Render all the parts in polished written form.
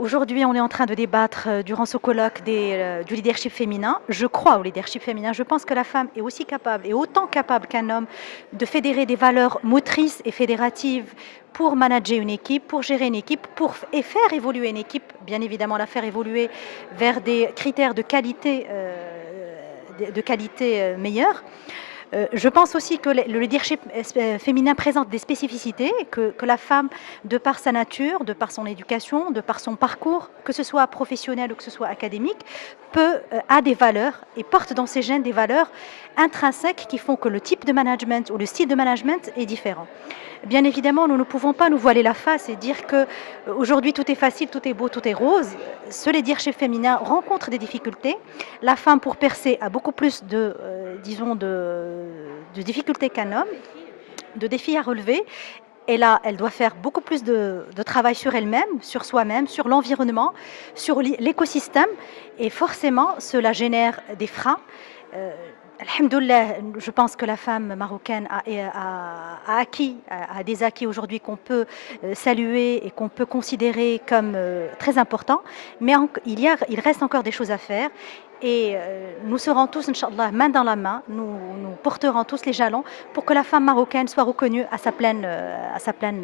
Aujourd'hui, on est en train de débattre durant ce colloque du leadership féminin. Je crois au leadership féminin. Je pense que la femme est aussi capable et autant capable qu'un homme de fédérer des valeurs motrices et fédératives pour manager une équipe, pour gérer une équipe, et faire évoluer une équipe, bien évidemment la faire évoluer vers des critères de qualité meilleure. Je pense aussi que le leadership féminin présente des spécificités que la femme, de par sa nature, de par son éducation, de par son parcours, que ce soit professionnel ou que ce soit académique, a des valeurs et porte dans ses gènes des valeurs intrinsèques qui font que le type de management ou le style de management est différent. Bien évidemment, nous ne pouvons pas nous voiler la face et dire que aujourd'hui tout est facile, tout est beau, tout est rose. Ce leadership féminin rencontre des difficultés. La femme, pour percer, a beaucoup plus disons, de difficultés qu'un homme, de défis à relever. Et là, elle doit faire beaucoup plus de travail sur elle-même, sur soi-même, sur l'environnement, sur l'écosystème. Et forcément, cela génère des freins. Alhamdoulilah, je pense que la femme marocaine a des acquis aujourd'hui qu'on peut saluer et qu'on peut considérer comme très importants, mais il reste encore des choses à faire. Et nous serons tous, Inch'Allah, main dans la main, nous porterons tous les jalons pour que la femme marocaine soit reconnue à sa pleine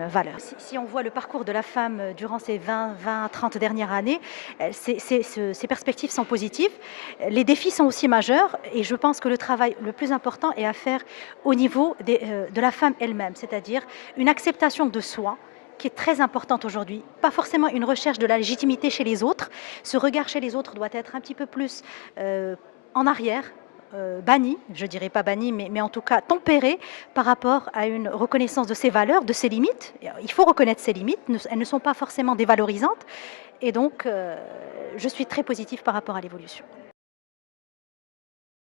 valeur. Si on voit le parcours de la femme durant ces 20, 30 dernières années, ces perspectives sont positives. Les défis sont aussi majeurs et je pense que le travail le plus important est à faire au niveau de la femme elle-même, c'est-à-dire une acceptation de soi, qui est très importante aujourd'hui, pas forcément une recherche de la légitimité chez les autres. Ce regard chez les autres doit être un petit peu plus en arrière, banni, je dirais pas banni, mais en tout cas tempéré par rapport à une reconnaissance de ses valeurs, de ses limites. Il faut reconnaître ses limites, elles ne sont pas forcément dévalorisantes, et donc je suis très positive par rapport à l'évolution.